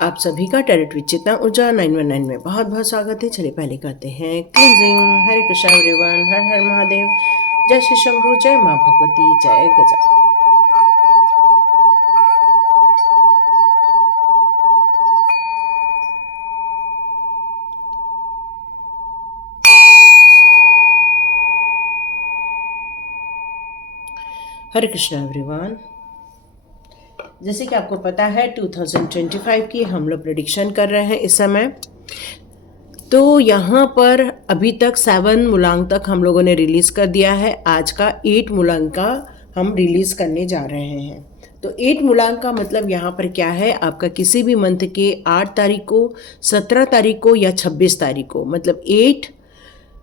आप सभी का टैरेट विद चेतना ऊर्जा 919 में बहुत बहुत स्वागत है। चलिए पहले करते हैं क्लींजिंग। हरे कृष्णा एवरीवन, हर हर महादेव, जय श्री शंभू, जय माँ भगवती, जय गजा। हरे कृष्णा एवरीवन, जैसे कि आपको पता है 2025 की हम लोग प्रेडिक्शन कर रहे हैं इस समय। तो यहाँ पर अभी तक 7 मूलांक तक हम लोगों ने रिलीज़ कर दिया है। आज का 8 मूलांक का हम रिलीज़ करने जा रहे हैं। तो 8 मूलांक का मतलब यहाँ पर क्या है, आपका किसी भी मंथ के 8 तारीख को, 17 तारीख को या 26 तारीख को, मतलब 8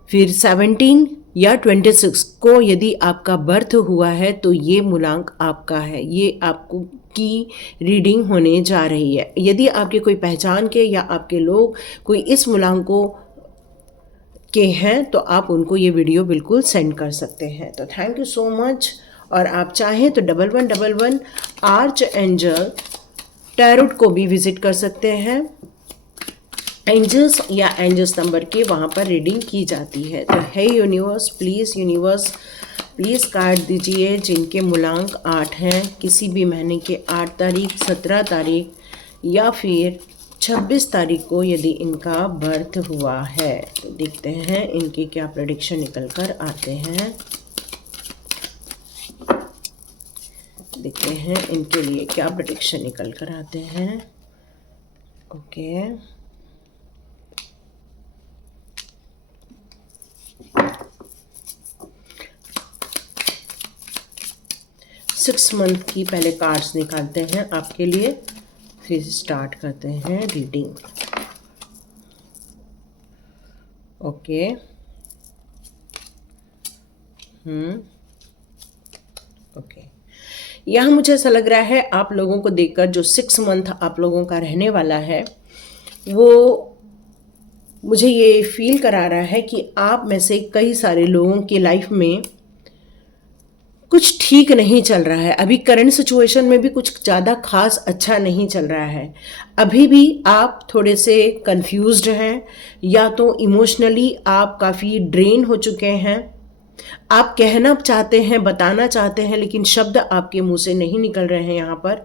फिर 17 या 26 को यदि आपका बर्थ हुआ है तो ये मूलांक आपका है। ये आपको की रीडिंग होने जा रही है। यदि आपके कोई पहचान के या आपके लोग कोई इस मूलांकों के हैं तो आप उनको ये वीडियो बिल्कुल सेंड कर सकते हैं। तो थैंक यू सो मच। और आप चाहें तो 1111 आर्च एंजल टैरोट को भी विजिट कर सकते हैं। एंजल्स या एंजल्स नंबर के वहाँ पर रीडिंग की जाती है। तो है यूनिवर्स प्लीज़ कार्ड दीजिए जिनके मूलांक 8 हैं, किसी भी महीने के 8 तारीख, 17 तारीख या फिर 26 तारीख को यदि इनका बर्थ हुआ है। तो देखते हैं इनके क्या प्रेडिक्शन निकल कर आते हैं। देखते हैं इनके लिए क्या प्रेडिक्शन निकल कर आते हैं। ओके, 6 मंथ की पहले कार्ड्स निकालते हैं आपके लिए, फिर स्टार्ट करते हैं रीडिंग। ओके, ओके, यहाँ मुझे ऐसा लग रहा है आप लोगों को देखकर जो 6 मंथ आप लोगों का रहने वाला है वो मुझे ये फील करा रहा है कि आप में से कई सारे लोगों की लाइफ में कुछ ठीक नहीं चल रहा है। अभी करंट सिचुएशन में भी कुछ ज़्यादा खास अच्छा नहीं चल रहा है। अभी भी आप थोड़े से कंफ्यूज्ड हैं या तो इमोशनली आप काफ़ी ड्रेन हो चुके हैं। आप कहना चाहते हैं, बताना चाहते हैं, लेकिन शब्द आपके मुंह से नहीं निकल रहे हैं। यहाँ पर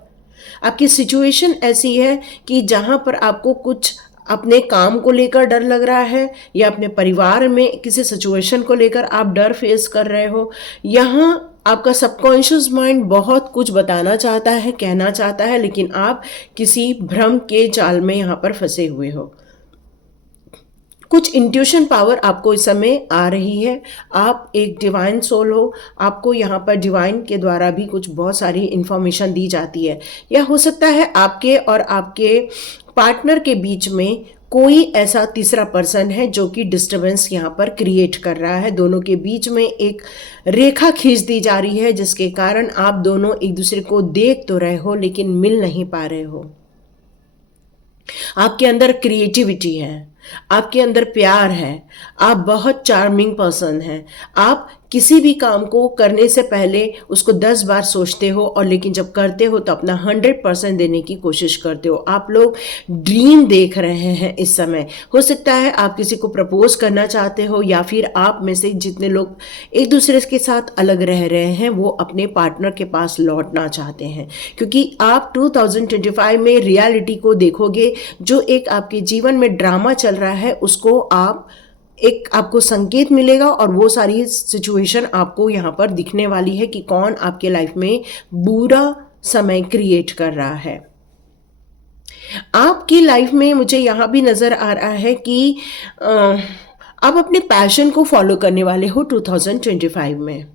आपकी सिचुएशन ऐसी है कि जहाँ पर आपको कुछ अपने काम को लेकर डर लग रहा है या अपने परिवार में किसी सिचुएशन को लेकर आप डर फेस कर रहे हो। यहाँ आपका सबकॉन्शियस माइंड बहुत कुछ बताना चाहता है, कहना चाहता है, लेकिन आप किसी भ्रम के जाल में यहाँ पर फंसे हुए हो। कुछ इंट्यूशन पावर आपको इस समय आ रही है। आप एक डिवाइन सोल हो, आपको यहाँ पर डिवाइन के द्वारा भी कुछ बहुत सारी इंफॉर्मेशन दी जाती है। या हो सकता है आपके और आपके पार्टनर के बीच में कोई ऐसा तीसरा पर्सन है जो कि डिस्टर्बेंस यहाँ पर क्रिएट कर रहा है। दोनों के बीच में एक रेखा खींच दी जा रही है जिसके कारण आप दोनों एक दूसरे को देख तो रहे हो लेकिन मिल नहीं पा रहे हो। आपके अंदर क्रिएटिविटी है, आपके अंदर प्यार है, आप बहुत चार्मिंग पर्सन हैं। आप किसी भी काम को करने से पहले उसको 10 बार सोचते हो और लेकिन जब करते हो तो अपना 100% देने की कोशिश करते हो। आप लोग ड्रीम देख रहे हैं इस समय। हो सकता है आप किसी को प्रपोज करना चाहते हो या फिर आप में से जितने लोग एक दूसरे के साथ अलग रह रहे हैं वो अपने पार्टनर के पास लौटना चाहते हैं, क्योंकि आप 2025 में रियलिटी को देखोगे। जो एक आपके जीवन में ड्रामा चल रहा है उसको आपको संकेत मिलेगा और वो सारी सिचुएशन आपको यहाँ पर दिखने वाली है कि कौन आपके लाइफ में बुरा समय क्रिएट कर रहा है। आपकी लाइफ में मुझे यहाँ भी नज़र आ रहा है कि आप अपने पैशन को फॉलो करने वाले हो 2025 में।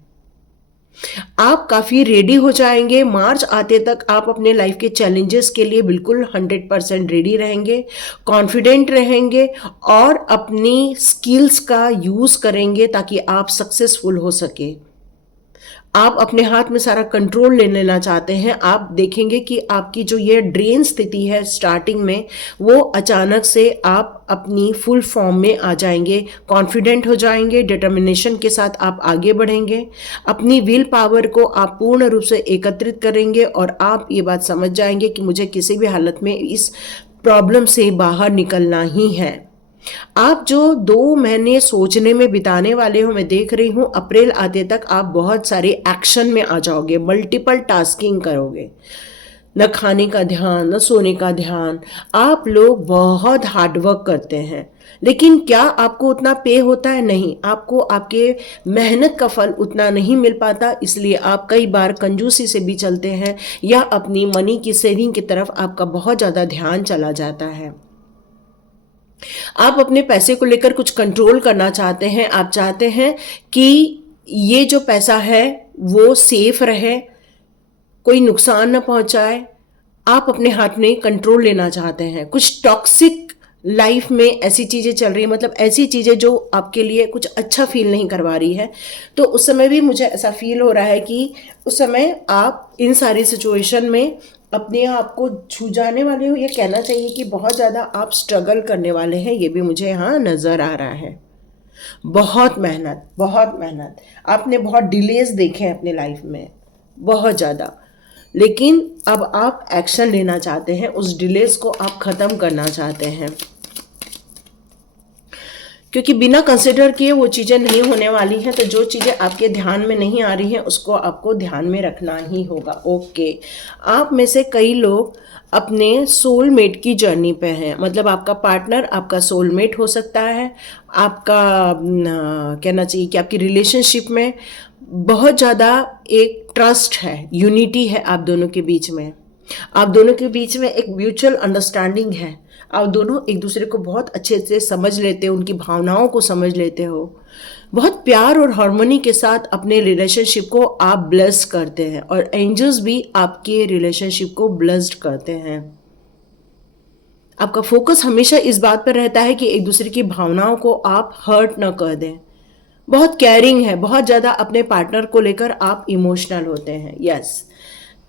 आप काफ़ी रेडी हो जाएंगे। मार्च आते तक आप अपने लाइफ के चैलेंजेस के लिए बिल्कुल 100% रेडी रहेंगे, कॉन्फिडेंट रहेंगे और अपनी स्किल्स का यूज़ करेंगे ताकि आप सक्सेसफुल हो सके। आप अपने हाथ में सारा कंट्रोल ले लेना चाहते हैं। आप देखेंगे कि आपकी जो ये ड्रेन स्थिति है स्टार्टिंग में, वो अचानक से आप अपनी फुल फॉर्म में आ जाएंगे, कॉन्फिडेंट हो जाएंगे, डिटर्मिनेशन के साथ आप आगे बढ़ेंगे। अपनी विल पावर को आप पूर्ण रूप से एकत्रित करेंगे और आप ये बात समझ जाएंगे कि मुझे किसी भी हालत में इस प्रॉब्लम से बाहर निकलना ही है। आप जो 2 महीने सोचने में बिताने वाले हो, मैं देख रही हूँ अप्रैल आते तक आप बहुत सारे एक्शन में आ जाओगे, मल्टीपल टास्किंग करोगे, न खाने का ध्यान, न सोने का ध्यान। आप लोग बहुत हार्डवर्क करते हैं, लेकिन क्या आपको उतना पे होता है? नहीं, आपको आपके मेहनत का फल उतना नहीं मिल पाता, इसलिए आप कई बार कंजूसी से भी चलते हैं या अपनी मनी की सेविंग की तरफ आपका बहुत ज़्यादा ध्यान चला जाता है। आप अपने पैसे को लेकर कुछ कंट्रोल करना चाहते हैं। आप चाहते हैं कि ये जो पैसा है वो सेफ रहे, कोई नुकसान न पहुंचाए। आप अपने हाथ में कंट्रोल लेना चाहते हैं। कुछ टॉक्सिक लाइफ में ऐसी चीज़ें चल रही है, मतलब ऐसी चीज़ें जो आपके लिए कुछ अच्छा फील नहीं करवा रही है। तो उस समय भी मुझे ऐसा फील हो रहा है कि उस समय आप इन सारी सिचुएशन में अपने आप को छू जाने वाले हो। ये कहना चाहिए कि बहुत ज़्यादा आप स्ट्रगल करने वाले हैं, ये भी मुझे यहाँ नज़र आ रहा है। बहुत मेहनत, बहुत मेहनत। आपने बहुत डिलेज देखे हैं अपने लाइफ में, बहुत ज़्यादा, लेकिन अब आप एक्शन लेना चाहते हैं, उस डिलेज को आप ख़त्म करना चाहते हैं, क्योंकि बिना कंसिडर किए वो चीज़ें नहीं होने वाली हैं। तो जो चीज़ें आपके ध्यान में नहीं आ रही हैं उसको आपको ध्यान में रखना ही होगा। ओके, आप में से कई लोग अपने सोलमेट की जर्नी पे हैं, मतलब आपका पार्टनर आपका सोलमेट हो सकता है। आपका कहना चाहिए कि आपकी रिलेशनशिप में बहुत ज़्यादा एक ट्रस्ट है, यूनिटी है आप दोनों के बीच में। आप दोनों के बीच में एक म्यूचुअल अंडरस्टैंडिंग है। आप दोनों एक दूसरे को बहुत अच्छे से समझ लेते हो, उनकी भावनाओं को समझ लेते हो। बहुत प्यार और हार्मनी के साथ अपने रिलेशनशिप को आप ब्लेस करते हैं, और एंजल्स भी आपके रिलेशनशिप को ब्लेस्ड करते हैं। आपका फोकस हमेशा इस बात पर रहता है कि एक दूसरे की भावनाओं को आप हर्ट ना कर दें। बहुत केयरिंग है, बहुत ज़्यादा अपने पार्टनर को लेकर आप इमोशनल होते हैं। यस,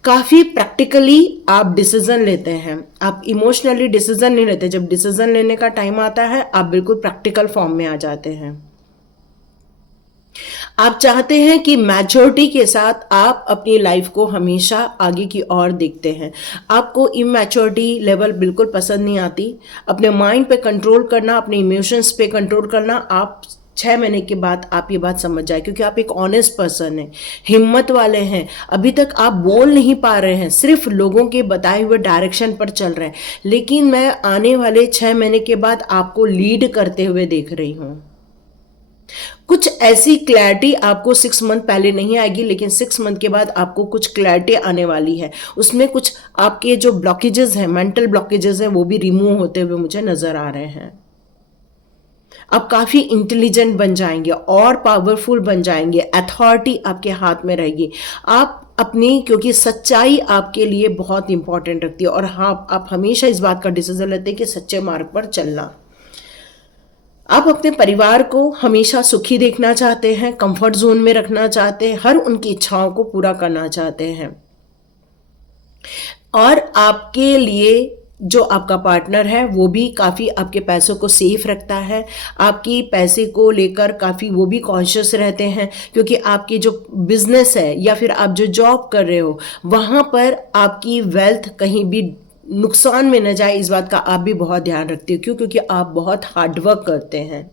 काफ़ी प्रैक्टिकली आप डिसीजन लेते हैं, आप इमोशनली डिसीजन नहीं लेते। जब डिसीजन लेने का टाइम आता है आप बिल्कुल प्रैक्टिकल फॉर्म में आ जाते हैं। आप चाहते हैं कि मैच्योरिटी के साथ आप अपनी लाइफ को हमेशा आगे की ओर देखते हैं। आपको इमैच्योरिटी लेवल बिल्कुल पसंद नहीं आती। अपने माइंड पे कंट्रोल करना, अपने इमोशंस पे कंट्रोल करना, आप 6 महीने के बाद आप ये बात समझ जाए, क्योंकि आप एक ऑनेस्ट पर्सन हैं, हिम्मत वाले हैं। अभी तक आप बोल नहीं पा रहे हैं, सिर्फ लोगों के बताए हुए डायरेक्शन पर चल रहे हैं, लेकिन मैं आने वाले 6 महीने के बाद आपको लीड करते हुए देख रही हूँ। कुछ ऐसी क्लैरिटी आपको 6 मंथ पहले नहीं आएगी, लेकिन 6 मंथ के बाद आपको कुछ क्लैरिटी आने वाली है। उसमें कुछ आपके जो ब्लॉकेजेस हैं, मेंटल ब्लॉकेजेस हैं, वो भी रिमूव होते हुए मुझे नजर आ रहे हैं। आप काफ़ी इंटेलिजेंट बन जाएंगे और पावरफुल बन जाएंगे। अथॉरिटी आपके हाथ में रहेगी। आप अपनी, क्योंकि सच्चाई आपके लिए बहुत इंपॉर्टेंट रखती है, और हाँ, आप हमेशा इस बात का डिसीजन लेते हैं कि सच्चे मार्ग पर चलना। आप अपने परिवार को हमेशा सुखी देखना चाहते हैं, कंफर्ट जोन में रखना चाहते हैं, हर उनकी इच्छाओं को पूरा करना चाहते हैं। और आपके लिए जो आपका पार्टनर है वो भी काफ़ी आपके पैसों को सेफ रखता है। आपकी पैसे को लेकर काफ़ी वो भी कॉन्शियस रहते हैं, क्योंकि आपकी जो बिजनेस है या फिर आप जो जॉब कर रहे हो वहाँ पर आपकी वेल्थ कहीं भी नुकसान में न जाए, इस बात का आप भी बहुत ध्यान रखते हो। क्यों? क्योंकि आप बहुत हार्डवर्क करते हैं।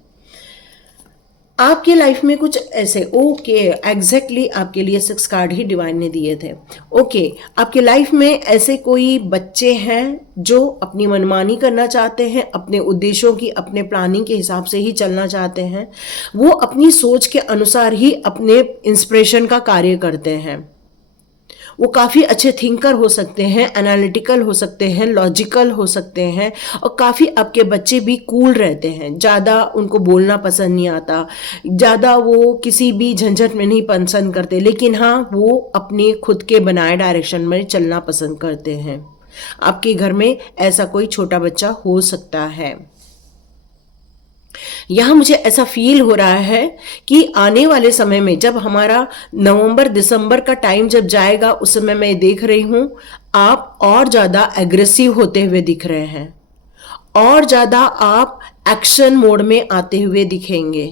आपके लाइफ में कुछ ऐसे, ओके, एग्जैक्टली आपके लिए 6 कार्ड ही डिवाइन ने दिए थे। ओके, आपके लाइफ में ऐसे कोई बच्चे हैं जो अपनी मनमानी करना चाहते हैं, अपने उद्देश्यों की, अपने प्लानिंग के हिसाब से ही चलना चाहते हैं। वो अपनी सोच के अनुसार ही अपने इंस्पिरेशन का कार्य करते हैं। वो काफ़ी अच्छे थिंकर हो सकते हैं, एनालिटिकल हो सकते हैं, लॉजिकल हो सकते हैं, और काफ़ी आपके बच्चे भी कूल रहते हैं। ज़्यादा उनको बोलना पसंद नहीं आता, ज़्यादा वो किसी भी झंझट में नहीं पसंद करते, लेकिन हाँ, वो अपने खुद के बनाए डायरेक्शन में चलना पसंद करते हैं। आपके घर में ऐसा कोई छोटा बच्चा हो सकता है। यहाँ मुझे ऐसा फील हो रहा है कि आने वाले समय में जब हमारा नवंबर दिसंबर का टाइम जब जाएगा, उस समय मैं देख रही हूँ आप और ज़्यादा एग्रेसिव होते हुए दिख रहे हैं, और ज़्यादा आप एक्शन मोड में आते हुए दिखेंगे।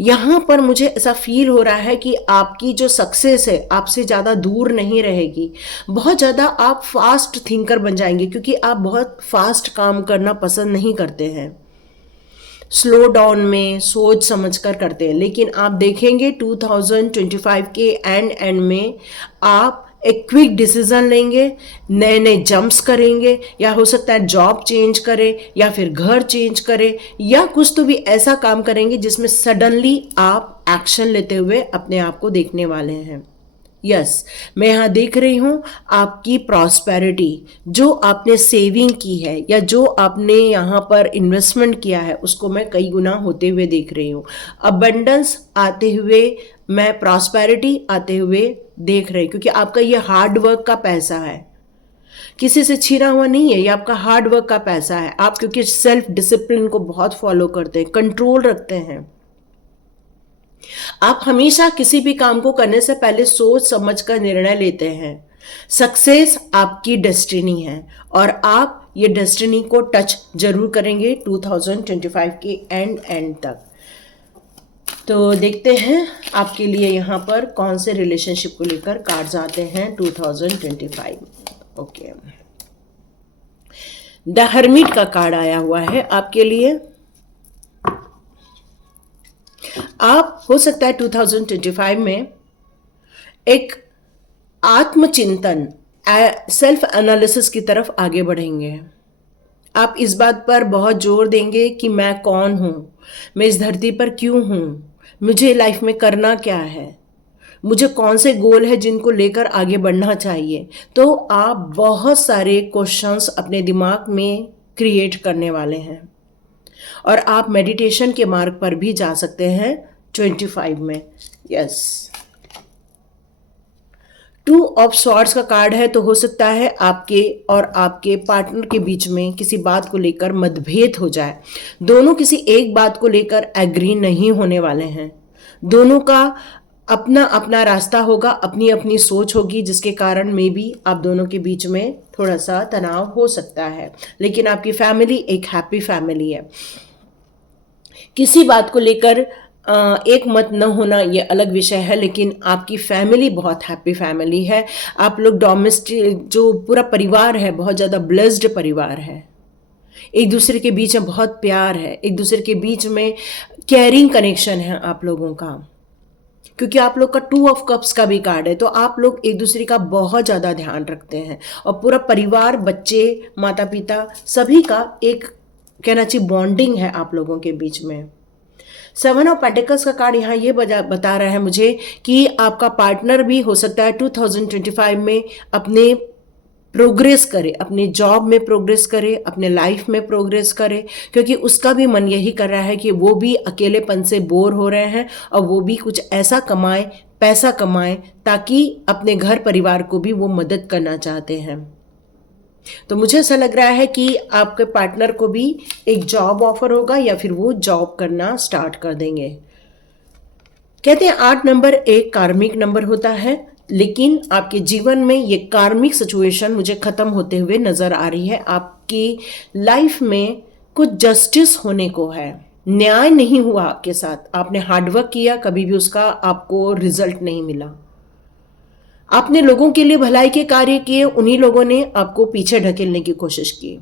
यहाँ पर मुझे ऐसा फील हो रहा है कि आपकी जो सक्सेस है आपसे ज़्यादा दूर नहीं रहेगी। बहुत ज़्यादा आप फास्ट थिंकर बन जाएंगे, क्योंकि आप बहुत फास्ट काम करना पसंद नहीं करते हैं, स्लो डाउन में सोच समझ कर करते हैं। लेकिन आप देखेंगे 2025 के एंड में आप एक क्विक डिसीजन लेंगे, नए नए जंप्स करेंगे, या हो सकता है जॉब चेंज करें, या फिर घर चेंज करें, या कुछ तो भी ऐसा काम करेंगे जिसमें सडनली आप एक्शन लेते हुए अपने आप को देखने वाले हैं। यस, मैं यहाँ देख रही हूँ आपकी प्रॉस्पेरिटी, जो आपने सेविंग की है या जो आपने यहाँ पर इन्वेस्टमेंट किया है उसको मैं कई गुना होते हुए देख रही हूँ। अबंडेंस आते हुए, मैं प्रॉस्पेरिटी आते हुए देख रही, क्योंकि आपका ये हार्ड वर्क का पैसा है, किसी से छीना हुआ नहीं है, ये आपका हार्ड वर्क का पैसा है। आप क्योंकि सेल्फ डिसिप्लिन को बहुत फॉलो करते हैं, कंट्रोल रखते हैं, आप हमेशा किसी भी काम को करने से पहले सोच समझ कर निर्णय लेते हैं। सक्सेस आपकी डेस्टिनी है और आप ये डेस्टिनी को टच जरूर करेंगे 2025 के एंड तक। तो देखते हैं आपके लिए यहाँ पर कौन से रिलेशनशिप को लेकर कार्ड्स आते हैं 2025। ओके, द हर्मिट का कार्ड आया हुआ है आपके लिए। आप हो सकता है 2025 में एक आत्मचिंतन, सेल्फ एनालिसिस की तरफ आगे बढ़ेंगे। आप इस बात पर बहुत जोर देंगे कि मैं कौन हूँ, मैं इस धरती पर क्यों हूँ, मुझे लाइफ में करना क्या है, मुझे कौन से गोल है जिनको लेकर आगे बढ़ना चाहिए। तो आप बहुत सारे क्वेश्चंस अपने दिमाग में क्रिएट करने वाले हैं और आप मेडिटेशन के मार्ग पर भी जा सकते हैं 25 में। यस, 2 ऑफ स्वॉर्ड्स का कार्ड है, तो हो सकता है आपके और आपके पार्टनर के बीच में किसी बात को लेकर मतभेद हो जाए। दोनों किसी एक बात को लेकर एग्री नहीं होने वाले हैं, दोनों का अपना अपना रास्ता होगा, अपनी अपनी सोच होगी, जिसके कारण में भी आप दोनों के बीच में थोड़ा सा तनाव हो सकता है। लेकिन आपकी फैमिली एक हैप्पी फैमिली है। किसी बात को लेकर एक मत न होना ये अलग विषय है, लेकिन आपकी फैमिली बहुत हैप्पी फैमिली है। आप लोग डोमेस्टिक, जो पूरा परिवार है, बहुत ज़्यादा ब्लेस्ड परिवार है। एक दूसरे के बीच में बहुत प्यार है, एक दूसरे के बीच में केयरिंग कनेक्शन है आप लोगों का, क्योंकि आप लोग का 2 ऑफ कप्स का भी कार्ड है। तो आप लोग एक दूसरे का बहुत ज़्यादा ध्यान रखते हैं और पूरा परिवार, बच्चे, माता पिता, सभी का एक कहना चाहिए बॉन्डिंग है आप लोगों के बीच में। 7 ऑफ पेंटिकल्स का कार्ड यहाँ ये बता रहा है मुझे कि आपका पार्टनर भी हो सकता है 2025 में अपने प्रोग्रेस करे, अपनी जॉब में प्रोग्रेस करे, अपने लाइफ में प्रोग्रेस करे, क्योंकि उसका भी मन यही कर रहा है कि वो भी अकेलेपन से बोर हो रहे हैं और वो भी कुछ ऐसा कमाए, पैसा कमाए, ताकि अपने घर परिवार को भी वो मदद करना चाहते हैं। तो मुझे ऐसा लग रहा है कि आपके पार्टनर को भी एक जॉब ऑफर होगा या फिर वो जॉब करना स्टार्ट कर देंगे। कहते हैं 8 नंबर एक कार्मिक नंबर होता है, लेकिन आपके जीवन में ये कार्मिक सिचुएशन मुझे खत्म होते हुए नजर आ रही है। आपकी लाइफ में कुछ जस्टिस होने को है, न्याय नहीं हुआ आपके साथ। आपने हार्डवर्क किया, कभी भी उसका आपको रिजल्ट नहीं मिला। आपने लोगों के लिए भलाई के कार्य किए, उन्हीं लोगों ने आपको पीछे ढकेलने की कोशिश की।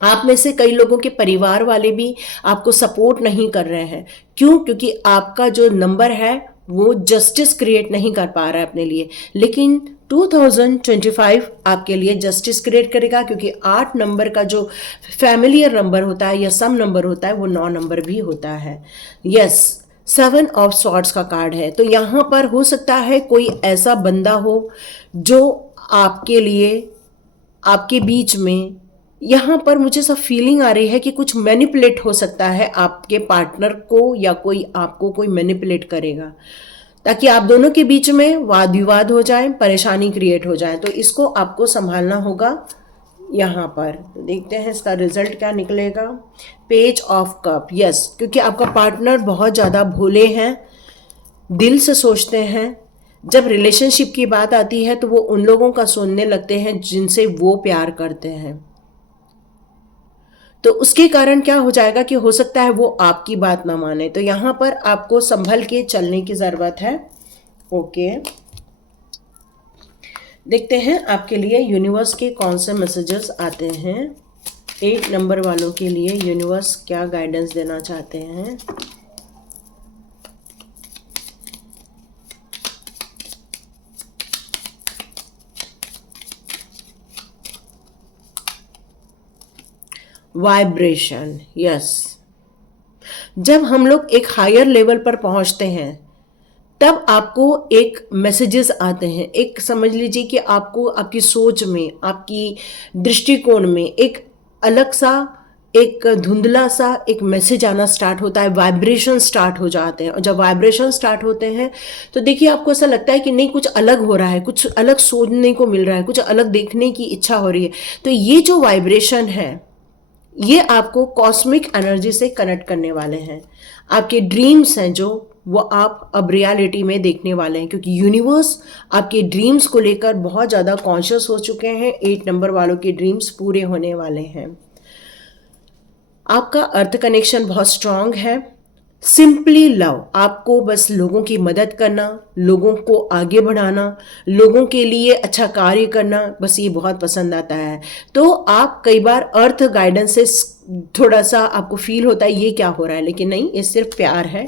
आप में से कई लोगों के परिवार वाले भी आपको सपोर्ट नहीं कर रहे हैं। क्यों? क्योंकि आपका जो नंबर है वो जस्टिस क्रिएट नहीं कर पा रहा है अपने लिए। लेकिन 2025 आपके लिए जस्टिस क्रिएट करेगा, क्योंकि 8 नंबर का जो फैमिलियर नंबर होता है या सम नंबर होता है वो 9 नंबर भी होता है। यस, 7 ऑफ स्वॉर्ड्स का कार्ड है। तो यहाँ पर हो सकता है कोई ऐसा बंदा हो जो आपके लिए, आपके बीच में, यहाँ पर मुझे सब फीलिंग आ रही है कि कुछ मैनिपुलेट हो सकता है आपके पार्टनर को, या कोई आपको कोई मैनिपुलेट करेगा, ताकि आप दोनों के बीच में वाद विवाद हो जाए, परेशानी क्रिएट हो जाए। तो इसको आपको संभालना होगा यहाँ पर। तो देखते हैं इसका रिजल्ट क्या निकलेगा। Page of cup. यस, क्योंकि आपका पार्टनर बहुत ज़्यादा भोले हैं, दिल से सोचते हैं। जब रिलेशनशिप की बात आती है तो वो उन लोगों का सुनने लगते हैं जिनसे वो प्यार करते हैं। तो उसके कारण क्या हो जाएगा कि हो सकता है वो आपकी बात ना माने, तो यहाँ पर आपको संभल के चलने की ज़रूरत है। ओके, देखते हैं आपके लिए यूनिवर्स के कौन से मैसेजेस आते हैं। 8 नंबर वालों के लिए यूनिवर्स क्या गाइडेंस देना चाहते हैं। Vibration, yes. जब हम लोग एक हायर लेवल पर पहुंचते हैं तब आपको एक मैसेजेस आते हैं, एक समझ लीजिए कि आपको आपकी सोच में, आपकी दृष्टिकोण में एक अलग सा, एक धुंधला सा एक मैसेज आना स्टार्ट होता है, वाइब्रेशन स्टार्ट हो जाते हैं। और जब वाइब्रेशन स्टार्ट होते हैं तो देखिए आपको ऐसा लगता है कि नहीं, कुछ अलग हो रहा है, कुछ अलग सोचने को मिल रहा है, कुछ अलग देखने की इच्छा हो रही है। तो ये जो वाइब्रेशन है ये आपको कॉस्मिक एनर्जी से कनेक्ट करने वाले हैं। आपके ड्रीम्स हैं जो वो आप अब रियलिटी में देखने वाले हैं, क्योंकि यूनिवर्स आपके ड्रीम्स को लेकर बहुत ज़्यादा कॉन्शियस हो चुके हैं। 8 नंबर वालों के ड्रीम्स पूरे होने वाले हैं। आपका अर्थ कनेक्शन बहुत स्ट्रांग है। सिंपली लव, आपको बस लोगों की मदद करना, लोगों को आगे बढ़ाना, लोगों के लिए अच्छा कार्य करना, बस ये बहुत पसंद आता है। तो आप कई बार अर्थ गाइडेंस से थोड़ा सा आपको फील होता है ये क्या हो रहा है, लेकिन नहीं, ये सिर्फ प्यार है।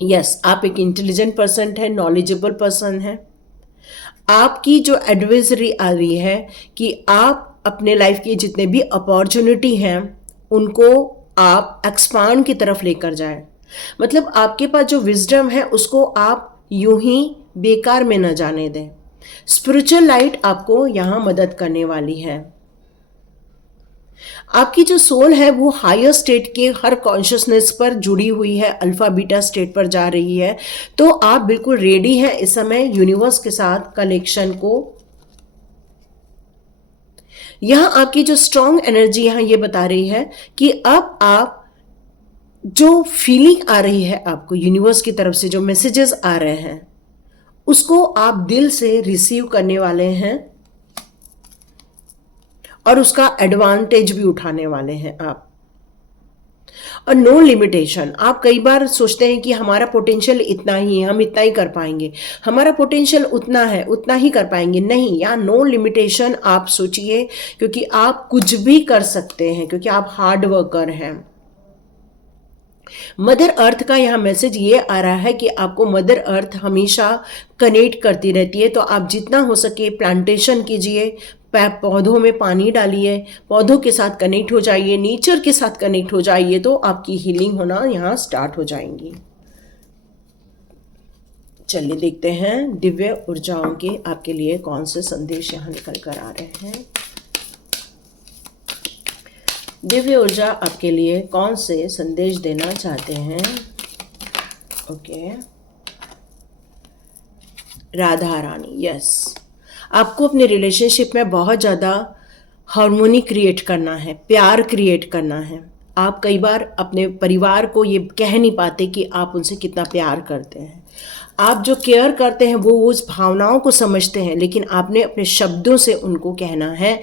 यस, आप एक इंटेलिजेंट पर्सन है, नॉलेजेबल पर्सन है। आपकी जो एडवाइजरी आ रही है कि आप अपने लाइफ की जितने भी अपॉर्चुनिटी हैं उनको आप एक्सपांड की तरफ लेकर जाएं। मतलब आपके पास जो विजडम है उसको आप यूं ही बेकार में न जाने दें। स्पिरिचुअल लाइट आपको यहाँ मदद करने वाली है। आपकी जो सोल है वो हायर स्टेट के हर कॉन्शियसनेस पर जुड़ी हुई है, अल्फा बीटा स्टेट पर जा रही है। तो आप बिल्कुल रेडी हैं इस समय यूनिवर्स के साथ कनेक्शन को। यहां आपकी जो स्ट्रांग एनर्जी यहां ये बता रही है कि अब आप जो फीलिंग आ रही है आपको यूनिवर्स की तरफ से, जो मैसेजेस आ रहे हैं उसको आप दिल से रिसीव करने वाले हैं और उसका एडवांटेज भी उठाने वाले हैं आप। और नो लिमिटेशन, आप कई बार सोचते हैं कि हमारा पोटेंशियल इतना ही है, हम इतना ही कर पाएंगे, हमारा पोटेंशियल उतना है, उतना ही कर पाएंगे। नहीं, यहाँ नो लिमिटेशन आप सोचिए, क्योंकि आप कुछ भी कर सकते हैं, क्योंकि आप हार्ड वर्कर हैं। मदर अर्थ का यहाँ मैसेज ये आ रहा है कि आपको मदर अर्थ हमेशा कनेक्ट करती रहती है। तो आप जितना हो सके प्लांटेशन कीजिए, पौधों में पानी डालिए, पौधों के साथ कनेक्ट हो जाइए, नेचर के साथ कनेक्ट हो जाइए, तो आपकी हीलिंग होना यहाँ स्टार्ट हो जाएंगी। चलिए देखते हैं दिव्य ऊर्जाओं के आपके लिए कौन से संदेश यहाँ निकल कर आ रहे हैं। दिव्य ऊर्जा आपके लिए कौन से संदेश देना चाहते हैं। Okay, Radha Rani, yes. आपको अपने रिलेशनशिप में बहुत ज़्यादा हार्मोनी क्रिएट करना है, प्यार क्रिएट करना है। आप कई बार अपने परिवार को ये कह नहीं पाते कि आप उनसे कितना प्यार करते हैं। आप जो केयर करते हैं वो उस भावनाओं को समझते हैं, लेकिन आपने अपने शब्दों से उनको कहना है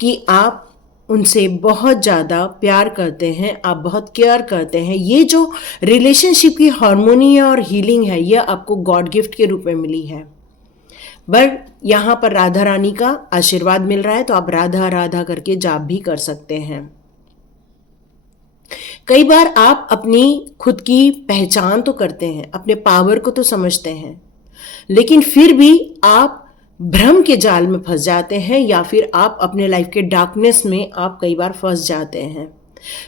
कि आप उनसे बहुत ज़्यादा प्यार करते हैं, आप बहुत केयर करते हैं। ये जो रिलेशनशिप की हार्मोनी और हीलिंग है, यह आपको गॉड गिफ्ट के रूप में मिली है। बट यहाँ पर राधा रानी का आशीर्वाद मिल रहा है, तो आप राधा राधा करके जाप भी कर सकते हैं। कई बार आप अपनी खुद की पहचान तो करते हैं, अपने पावर को तो समझते हैं, लेकिन फिर भी आप भ्रम के जाल में फंस जाते हैं, या फिर आप अपने लाइफ के डार्कनेस में आप कई बार फंस जाते हैं।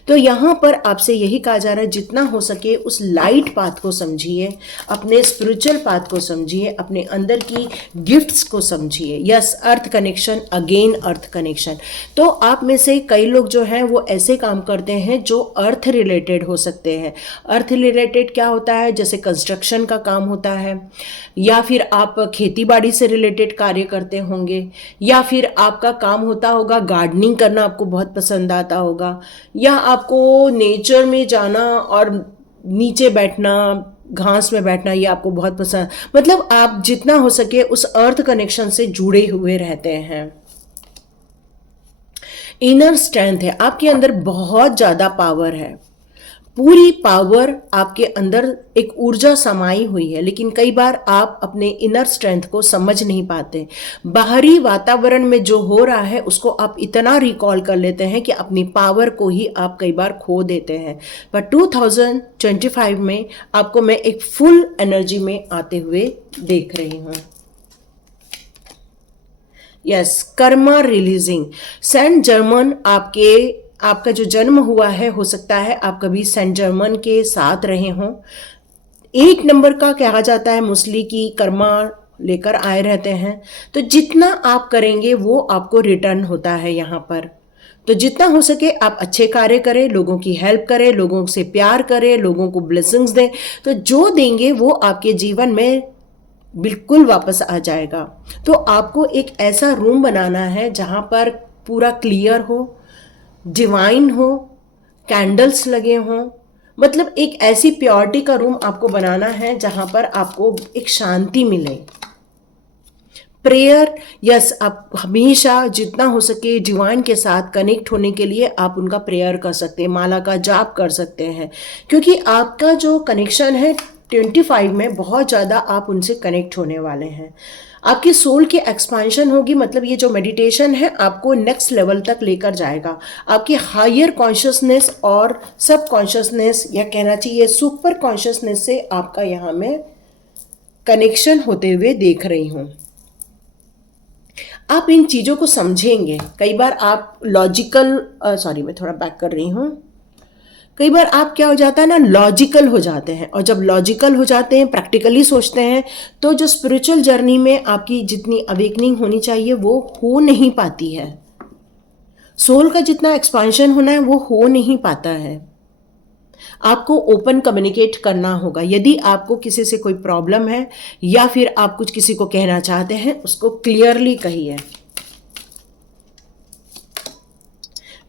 तो यहाँ पर आपसे यही कहा जा रहा है, जितना हो सके उस लाइट पाथ को समझिए, अपने स्पिरिचुअल पाथ को समझिए, अपने अंदर की गिफ्ट्स को समझिए। यस, अर्थ कनेक्शन, अगेन अर्थ कनेक्शन। तो आप में से कई लोग जो हैं वो ऐसे काम करते हैं जो अर्थ रिलेटेड हो सकते हैं। अर्थ रिलेटेड क्या होता है? जैसे कंस्ट्रक्शन का काम होता है, या फिर आप खेती बाड़ी से रिलेटेड कार्य करते होंगे, या फिर आपका काम होता होगा गार्डनिंग करना, आपको बहुत पसंद आता होगा, या आपको नेचर में जाना और नीचे बैठना, घास में बैठना, ये आपको बहुत पसंद। मतलब आप जितना हो सके उस अर्थ कनेक्शन से जुड़े हुए रहते हैं। इनर स्ट्रेंथ है, आपके अंदर बहुत ज़्यादा पावर है, पूरी पावर आपके अंदर एक ऊर्जा समाई हुई है, लेकिन कई बार आप अपने इनर स्ट्रेंथ को समझ नहीं पाते। बाहरी वातावरण में जो हो रहा है उसको आप इतना रिकॉल कर लेते हैं कि अपनी पावर को ही आप कई बार खो देते हैं। पर 2025 में आपको मैं एक फुल एनर्जी में आते हुए देख रही हूँ। Yes, karma releasing. Saint Germain आपका जो जन्म हुआ है, हो सकता है आप कभी सेंट जर्मन के साथ रहे हों। 8 नंबर का कहा जाता है मुस्ली की कर्मा लेकर आए रहते हैं, तो जितना आप करेंगे वो आपको रिटर्न होता है यहाँ पर। तो जितना हो सके आप अच्छे कार्य करें, लोगों की हेल्प करें, लोगों से प्यार करें, लोगों को ब्लेसिंग्स दें, तो जो देंगे वो आपके जीवन में बिल्कुल वापस आ जाएगा। तो आपको एक ऐसा रूम बनाना है जहाँ पर पूरा क्लियर हो, डिवाइन हो, कैंडल्स लगे हों, मतलब एक ऐसी प्योरिटी का रूम आपको बनाना है जहां पर आपको एक शांति मिले। प्रेयर, यस, आप हमेशा जितना हो सके डिवाइन के साथ कनेक्ट होने के लिए आप उनका प्रेयर कर सकते हैं, माला का जाप कर सकते हैं, क्योंकि आपका जो कनेक्शन है 25 में बहुत ज़्यादा आप उनसे कनेक्ट होने वाले हैं। आपकी सोल की एक्सपांशन होगी, मतलब ये जो मेडिटेशन है आपको नेक्स्ट लेवल तक लेकर जाएगा। आपकी हायर कॉन्शियसनेस और सब कॉन्शियसनेस, या कहना चाहिए सुपर कॉन्शियसनेस से आपका यहाँ में कनेक्शन होते हुए देख रही हूँ। आप इन चीज़ों को समझेंगे। कई बार आप मैं थोड़ा बैक कर रही हूँ। कई बार आप क्या हो जाता है ना, लॉजिकल हो जाते हैं, और जब लॉजिकल हो जाते हैं, प्रैक्टिकली सोचते हैं, तो जो स्पिरिचुअल जर्नी में आपकी जितनी अवेकनिंग होनी चाहिए वो हो नहीं पाती है। सोल का जितना एक्सपांशन होना है वो हो नहीं पाता है। आपको ओपन कम्युनिकेट करना होगा। यदि आपको किसी से कोई प्रॉब्लम है या फिर आप कुछ किसी को कहना चाहते हैं, उसको क्लियरली कहिए।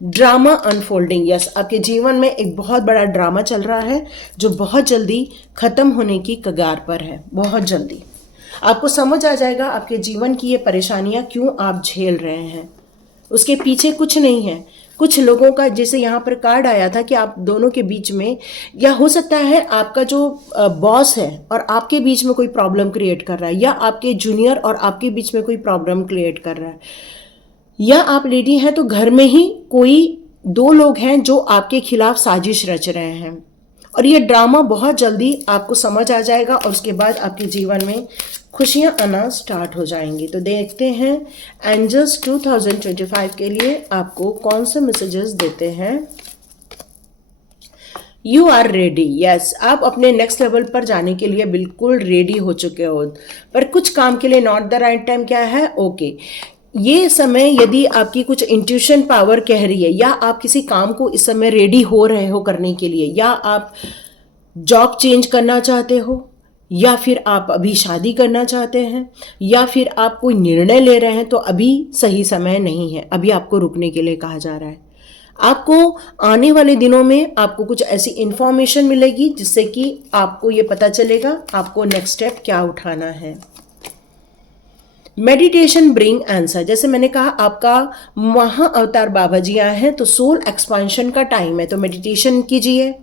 ड्रामा अनफोल्डिंग, यस, आपके जीवन में एक बहुत बड़ा ड्रामा चल रहा है जो बहुत जल्दी खत्म होने की कगार पर है। बहुत जल्दी आपको समझ आ जाएगा आपके जीवन की ये परेशानियां क्यों आप झेल रहे हैं। उसके पीछे कुछ नहीं है। कुछ लोगों का, जैसे यहाँ पर कार्ड आया था कि आप दोनों के बीच में, या हो सकता है आपका जो बॉस है और आपके बीच में कोई प्रॉब्लम क्रिएट कर रहा है, या आपके जूनियर और आपके बीच में कोई प्रॉब्लम क्रिएट कर रहा है, या आप लेडी हैं तो घर में ही कोई 2 लोग हैं जो आपके खिलाफ साजिश रच रहे हैं, और ये ड्रामा बहुत जल्दी आपको समझ आ जाएगा और उसके बाद आपके जीवन में खुशियां आना स्टार्ट हो जाएंगी। तो देखते हैं एंजल्स 2025 के लिए आपको कौन से मैसेजेस देते हैं। यू आर रेडी, यस, आप अपने नेक्स्ट लेवल पर जाने के लिए बिल्कुल रेडी हो चुके हो, पर कुछ काम के लिए नॉट द राइट टाइम। क्या है? ओके, ये समय यदि आपकी कुछ इंट्यूशन पावर कह रही है, या आप किसी काम को इस समय रेडी हो रहे हो करने के लिए, या आप जॉब चेंज करना चाहते हो, या फिर आप अभी शादी करना चाहते हैं, या फिर आप कोई निर्णय ले रहे हैं, तो अभी सही समय नहीं है, अभी आपको रुकने के लिए कहा जा रहा है। आपको आने वाले दिनों में आपको कुछ ऐसी इंफॉर्मेशन मिलेगी जिससे कि आपको ये पता चलेगा आपको नेक्स्ट स्टेप क्या उठाना है। मेडिटेशन ब्रिंग आंसर, जैसे मैंने कहा आपका महा अवतार बाबा जी आए हैं, तो सोल एक्सपांशन का टाइम है, तो मेडिटेशन कीजिए,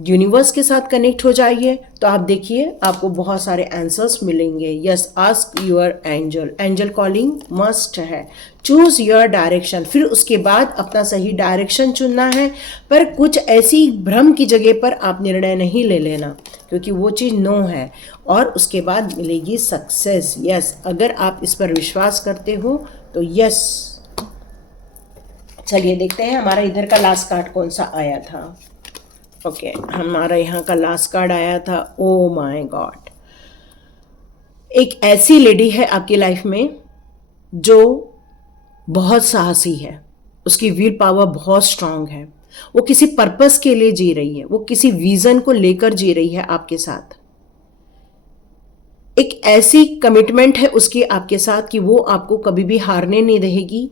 यूनिवर्स के साथ कनेक्ट हो जाइए, तो आप देखिए आपको बहुत सारे आंसर्स मिलेंगे। Yes, ask your angel, angel calling must है। चूज योर डायरेक्शन, फिर उसके बाद अपना सही डायरेक्शन चुनना है, पर कुछ ऐसी भ्रम की जगह पर आप निर्णय नहीं ले लेना, क्योंकि वो चीज़ नो है, और उसके बाद मिलेगी सक्सेस। यस, अगर आप इस पर विश्वास करते हो तो यस। चलिए देखते हैं हमारा इधर का लास्ट कार्ड कौन सा आया था। ओके, हमारा यहाँ का लास्ट कार्ड आया था, ओ माय गॉड, एक ऐसी लेडी है आपकी लाइफ में जो बहुत साहसी है, उसकी विल पावर बहुत स्ट्रांग है, वो किसी पर्पस के लिए जी रही है, वो किसी विजन को लेकर जी रही है आपके साथ। एक ऐसी कमिटमेंट है उसकी आपके साथ कि वो आपको कभी भी हारने नहीं देगी।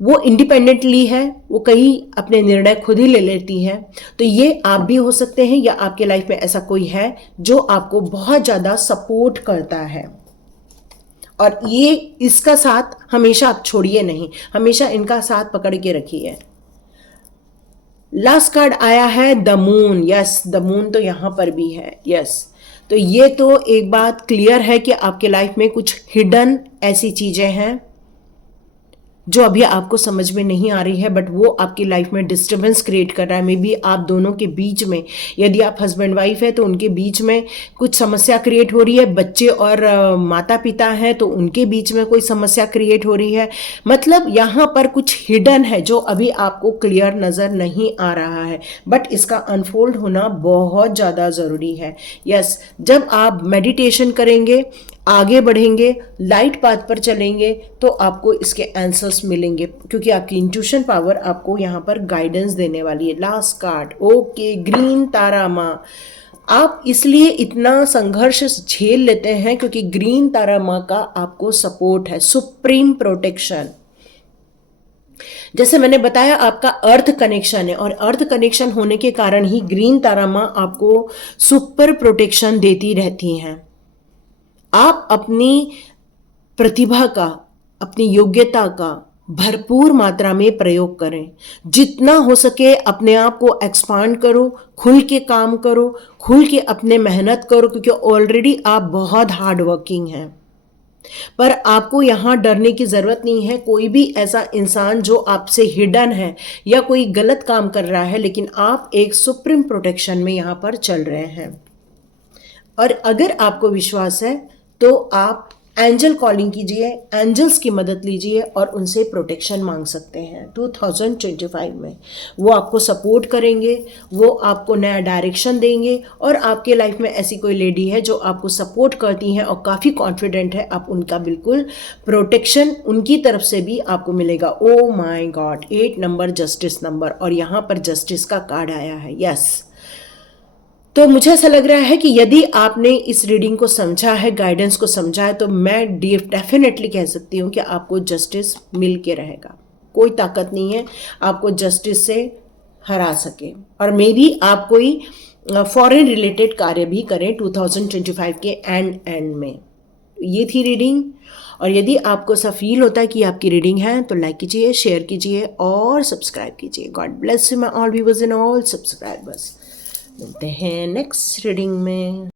वो इंडिपेंडेंटली है, वो कहीं अपने निर्णय खुद ही ले लेती है। तो ये आप भी हो सकते हैं, या आपके लाइफ में ऐसा कोई है जो आपको बहुत ज़्यादा सपोर्ट करता है, और ये इसका साथ हमेशा आप छोड़िए नहीं, हमेशा इनका साथ पकड़ के रखिए। लास्ट कार्ड आया है the moon. Yes, the moon तो यहां पर भी है। यस, तो ये तो एक बात क्लियर है कि आपके लाइफ में कुछ हिडन ऐसी चीजें हैं जो अभी आपको समझ में नहीं आ रही है, बट वो आपकी लाइफ में डिस्टर्बेंस क्रिएट कर रहा है। मे बी आप दोनों के बीच में, यदि आप हस्बैंड वाइफ है तो उनके बीच में कुछ समस्या क्रिएट हो रही है, बच्चे और माता पिता हैं तो उनके बीच में कोई समस्या क्रिएट हो रही है। मतलब यहाँ पर कुछ हिडन है जो अभी आपको क्लियर नज़र नहीं आ रहा है, बट इसका अनफोल्ड होना बहुत ज़्यादा ज़रूरी है। यस, जब आप मेडिटेशन करेंगे, आगे बढ़ेंगे, लाइट पाथ पर चलेंगे, तो आपको इसके आंसर्स मिलेंगे, क्योंकि आपकी इंट्यूशन पावर आपको यहाँ पर गाइडेंस देने वाली है। लास्ट कार्ड, ओके, ग्रीन तारा माँ। आप इसलिए इतना संघर्ष झेल लेते हैं क्योंकि ग्रीन तारा माँ का आपको सपोर्ट है, सुप्रीम प्रोटेक्शन। जैसे मैंने बताया, आपका अर्थ कनेक्शन है, और अर्थ कनेक्शन होने के कारण ही ग्रीन तारा माँ आपको सुपर प्रोटेक्शन देती रहती हैं। आप अपनी प्रतिभा का, अपनी योग्यता का भरपूर मात्रा में प्रयोग करें। जितना हो सके अपने आप को एक्सपांड करो, खुल के काम करो, खुल के अपने मेहनत करो, क्योंकि ऑलरेडी आप बहुत हार्ड वर्किंग हैं। पर आपको यहाँ डरने की ज़रूरत नहीं है। कोई भी ऐसा इंसान जो आपसे हिडन है या कोई गलत काम कर रहा है, लेकिन आप एक सुप्रीम प्रोटेक्शन में यहाँ पर चल रहे हैं। और अगर आपको विश्वास है तो आप एंजल कॉलिंग कीजिए, एंजल्स की मदद लीजिए और उनसे प्रोटेक्शन मांग सकते हैं। 2025 में वो आपको सपोर्ट करेंगे, वो आपको नया डायरेक्शन देंगे, और आपके लाइफ में ऐसी कोई लेडी है जो आपको सपोर्ट करती हैं और काफ़ी कॉन्फिडेंट है, आप उनका बिल्कुल प्रोटेक्शन उनकी तरफ से भी आपको मिलेगा। Oh my God, 8 number justice number, और यहाँ पर जस्टिस का कार्ड आया है। यस, तो मुझे ऐसा लग रहा है कि यदि आपने इस रीडिंग को समझा है, गाइडेंस को समझा है, तो मैं डेफिनेटली कह सकती हूँ कि आपको जस्टिस मिल के रहेगा। कोई ताकत नहीं है आपको जस्टिस से हरा सके। और मे बी आप कोई फॉरेन रिलेटेड कार्य भी करें 2025 के एंड में। ये थी रीडिंग, और यदि आपको ऐसा फील होता है कि आपकी रीडिंग है तो लाइक कीजिए, शेयर कीजिए और सब्सक्राइब कीजिए। God bless you my all viewers and all subscribers. मिलते हैं नेक्स्ट रीडिंग में।